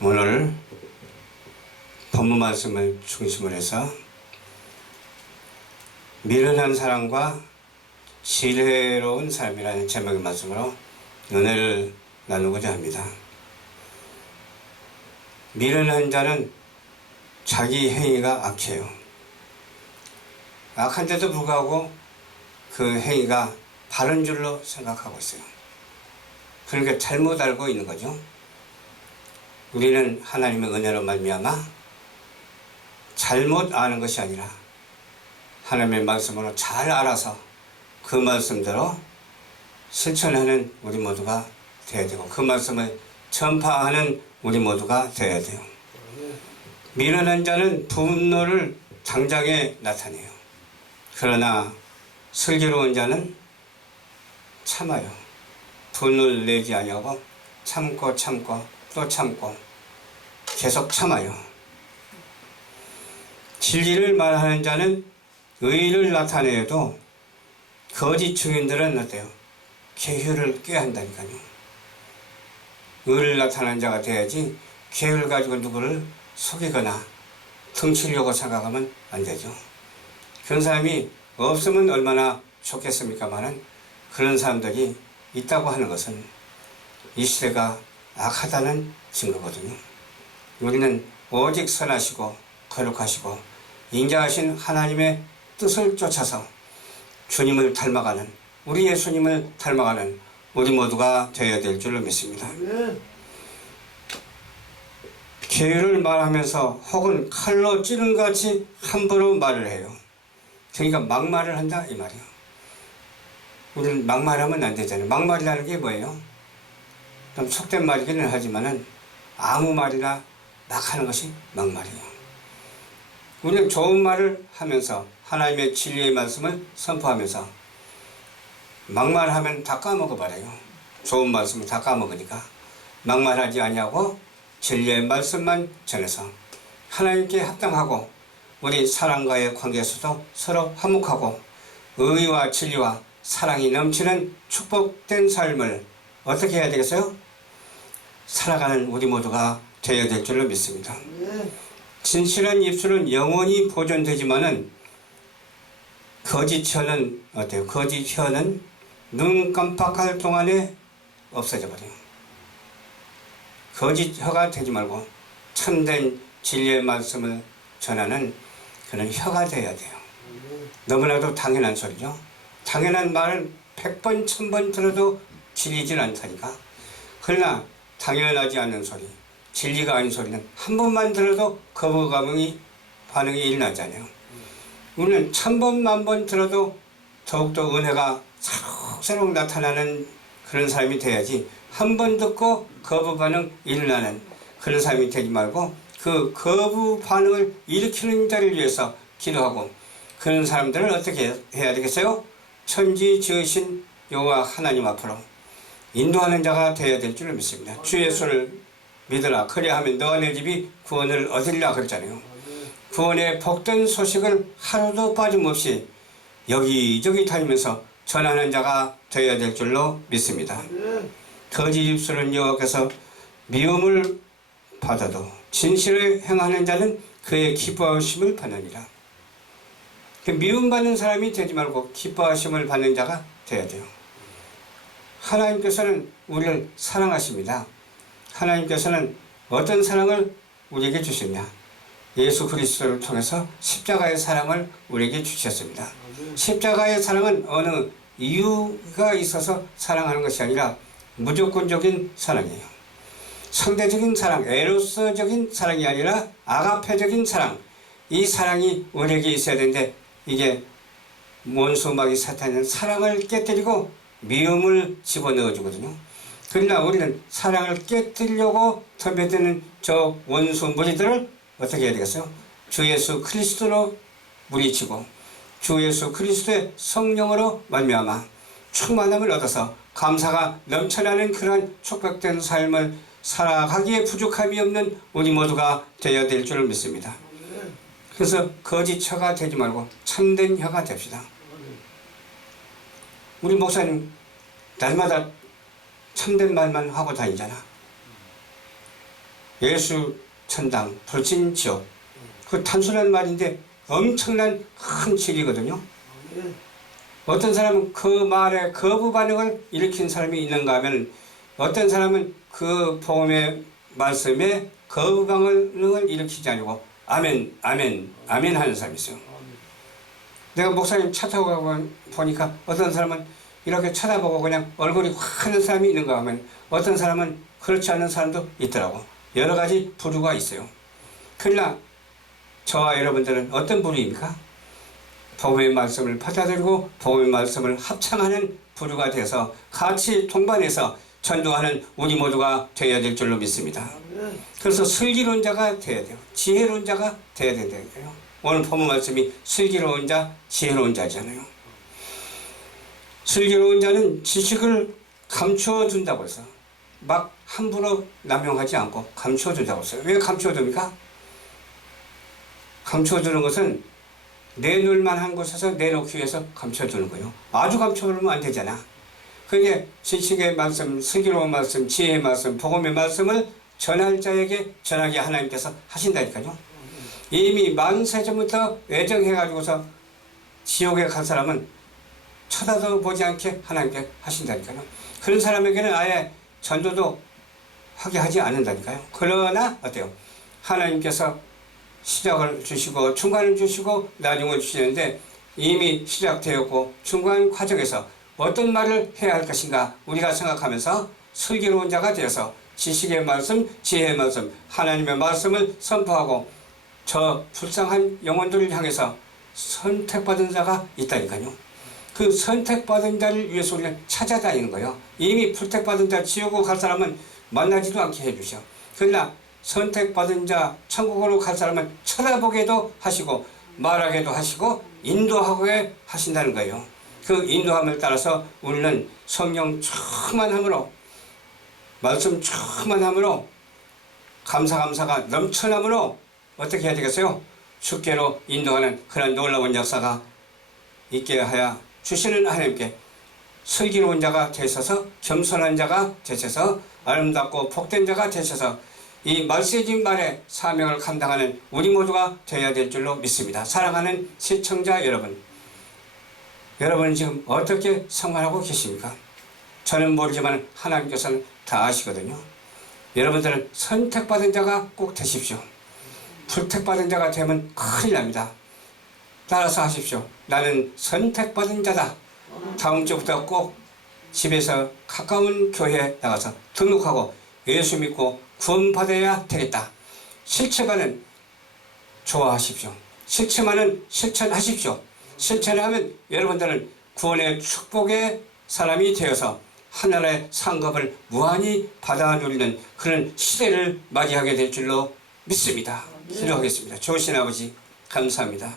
오늘 본문 말씀을 중심으로 해서 미련한 사람과 지혜로운 사람이라는 제목의 말씀으로 은혜를 나누고자 합니다. 미련한 자는 자기 행위가 악해요. 악한데도 불구하고 그 행위가 바른 줄로 생각하고 있어요. 그러니까 잘못 알고 있는 거죠. 우리는 하나님의 은혜로 말미암아 잘못 아는 것이 아니라 하나님의 말씀으로 잘 알아서 그 말씀대로 실천하는 우리 모두가 되어야 되고, 그 말씀을 전파하는 우리 모두가 되어야 돼요. 미련한 자는 분노를 당장에 나타내요. 그러나 슬기로운 자는 참아요. 분을 내지 아니하고 참고 또 참고 계속 참아요. 진리를 말하는 자는 의를 나타내도 거짓 증인들은 어때요? 계율을 꾀야 한다니까요. 의를 나타내는 자가 돼야지 계율 가지고 누구를 속이거나 퉁치려고 생각하면 안 되죠. 그런 사람이 없으면 얼마나 좋겠습니까마는 그런 사람들이 있다고 하는 것은 이 시대가 악하다는 증거거든요. 우리는 오직 선하시고 거룩하시고 인자하신 하나님의 뜻을 쫓아서 주님을 닮아가는, 우리 예수님을 닮아가는 우리 모두가 되어야 될 줄로 믿습니다. 계율을 말하면서 혹은 칼로 찌른 같이 함부로 말을 해요. 그러니까 막말을 한다 이 말이에요. 우리는 막말하면 안 되잖아요. 막말이라는 게 뭐예요? 좀 속된 말이기는 하지만은 아무 말이나 막 하는 것이 막말이에요. 우리는 좋은 말을 하면서 하나님의 진리의 말씀을 선포하면서 막말하면 다 까먹어버려요. 좋은 말씀을 다 까먹으니까 막말하지 아니하고 진리의 말씀만 전해서 하나님께 합당하고 우리 사랑과의 관계에서도 서로 화목하고 의와 진리와 사랑이 넘치는 축복된 삶을 어떻게 해야 되겠어요? 살아가는 우리 모두가 되어야 될 줄로 믿습니다. 진실한 입술은 영원히 보존되지만은 거짓 혀는 어때요? 거짓 혀는 눈 깜빡할 동안에 없어져 버려요. 거짓 혀가 되지 말고 참된 진리의 말씀을 전하는 그런 혀가 되어야 돼요. 너무나도 당연한 소리죠. 당연한 말은 100번, 1000번 들어도 질리질 않다니까. 그러나 당연하지 않는 소리, 진리가 아닌 소리는 한 번만 들어도 거부감이 반응이 일어나잖아요. 우리는 1000번, 10,000번 들어도 더욱더 은혜가 새록새록 나타나는 그런 사람이 돼야지, 한 번 듣고 거부 반응 일어나는 그런 사람이 되지 말고 그 거부 반응을 일으키는 자를 위해서 기도하고, 그런 사람들을 어떻게 해야 되겠어요? 천지 지으신 여호와 하나님 앞으로 인도하는 자가 되어야 될 줄을 믿습니다. 주 예수를 믿으라 그리하면 너와 내 집이 구원을 얻으리라 그랬잖아요. 구원의 복된 소식을 하루도 빠짐없이 여기저기 다니면서 전하는 자가 되어야 될 줄로 믿습니다. 거짓 입술은 여호와께서 미움을 받아도 진실을 행하는 자는 그의 기뻐하심을 받느니라. 미움받는 사람이 되지 말고 기뻐하심을 받는 자가 되어야 돼요. 하나님께서는 우리를 사랑하십니다. 하나님께서는 어떤 사랑을 우리에게 주셨냐? 예수 그리스도를 통해서 십자가의 사랑을 우리에게 주셨습니다. 십자가의 사랑은 어느 이유가 있어서 사랑하는 것이 아니라 무조건적인 사랑이에요. 상대적인 사랑, 에로스적인 사랑이 아니라 아가페적인 사랑, 이 사랑이 우리에게 있어야 되는데, 이게 원수마귀 사탄은 사랑을 깨뜨리고 미움을 집어넣어 주거든요. 그러나 우리는 사랑을 깨뜨리려고 덤벼드는 저 원수 무리들을 어떻게 해야 되겠어요? 주 예수 그리스도로 물리치고 주 예수 그리스도의 성령으로 말미암아 충만함을 얻어서 감사가 넘쳐나는 그런 축복된 삶을 살아가기에 부족함이 없는 우리 모두가 되어야 될 줄 믿습니다. 그래서 거짓 혀가 되지 말고 참된 혀가 됩시다. 우리 목사님 날마다 참된 말만 하고 다니잖아. 예수 천당, 불신 지옥. 그 단순한 말인데 엄청난 큰 진리거든요. 어떤 사람은 그 말에 거부 반응을 일으킨 사람이 있는가 하면 어떤 사람은 그 복음의 말씀에 거부 반응을 일으키지 않고 아멘, 아멘, 아멘 하는 사람이 있어요. 내가 목사님 차 타고 가고 보니까 어떤 사람은 이렇게 쳐다보고 그냥 얼굴이 확 하는 사람이 있는가 하면 어떤 사람은 그렇지 않은 사람도 있더라고. 여러 가지 부류가 있어요. 그러나 저와 여러분들은 어떤 부류입니까? 복음의 말씀을 받아들이고 복음의 말씀을 합창하는 부류가 돼서 같이 동반해서 전도하는 우리 모두가 되어야 될 줄로 믿습니다. 그래서 슬기론자가 되어야 돼요. 지혜론자가 되어야 된다니까요. 오늘 본문 말씀이 슬기로운 자, 지혜로운 자잖아요. 슬기로운 자는 지식을 감추어 준다고 해서 막 함부로 남용하지 않고 감추어 준다고 했어요. 왜 감추어 줍니까? 감추어 주는 것은 내놓을만 한 곳에서 내놓기 위해서 감추어 주는 거예요. 아주 감추어 주면 안 되잖아. 그게 지식의 말씀, 슬기로운 말씀, 지혜의 말씀, 복음의 말씀을 전할 자에게 전하게 하나님께서 하신다니까요. 이미 만세 전부터 애정해가지고서 지옥에 간 사람은 쳐다도 보지 않게 하나님께 하신다니까요. 그런 사람에게는 아예 전도도 하게 하지 않는다니까요. 그러나 어때요? 하나님께서 시작을 주시고 중간을 주시고 나중을 주시는데 이미 시작되었고 중간 과정에서 어떤 말을 해야 할 것인가 우리가 생각하면서 슬기로운 자가 되어서 지식의 말씀, 지혜의 말씀, 하나님의 말씀을 선포하고 저 불쌍한 영혼들을 향해서 선택받은 자가 있다니까요. 그 선택받은 자를 위해서 우리는 찾아다니는 거예요. 이미 불택받은 자 지옥으로 갈 사람은 만나지도 않게 해주셔. 그러나 선택받은 자 천국으로 갈 사람은 쳐다보게도 하시고 말하게도 하시고 인도하게 하신다는 거예요. 그 인도함을 따라서 우리는 성령 충만함으로 말씀 충만함으로 감사가 넘쳐남으로 어떻게 해야 되겠어요? 주께로 인도하는 그런 놀라운 역사가 있게 하여 주시는 하나님께 슬기로운 자가 되셔서 겸손한 자가 되셔서 아름답고 복된 자가 되셔서 이 말씀해진 말의 사명을 감당하는 우리 모두가 되어야 될 줄로 믿습니다. 사랑하는 시청자 여러분, 여러분은 지금 어떻게 생활하고 계십니까? 저는 모르지만 하나님께서는 다 아시거든요. 여러분들은 선택받은 자가 꼭 되십시오. 불택받은 자가 되면 큰일 납니다. 따라서 하십시오. 나는 선택받은 자다. 다음 주부터 꼭 집에서 가까운 교회에 나가서 등록하고 예수 믿고 구원받아야 되겠다. 실체만은 좋아하십시오. 실체만은 실천하십시오. 실천을 하면 여러분들은 구원의 축복의 사람이 되어서 하나님의 상급을 무한히 받아 누리는 그런 시대를 맞이하게 될 줄로 믿습니다. 기도하겠습니다. 좋으신 아버지 감사합니다.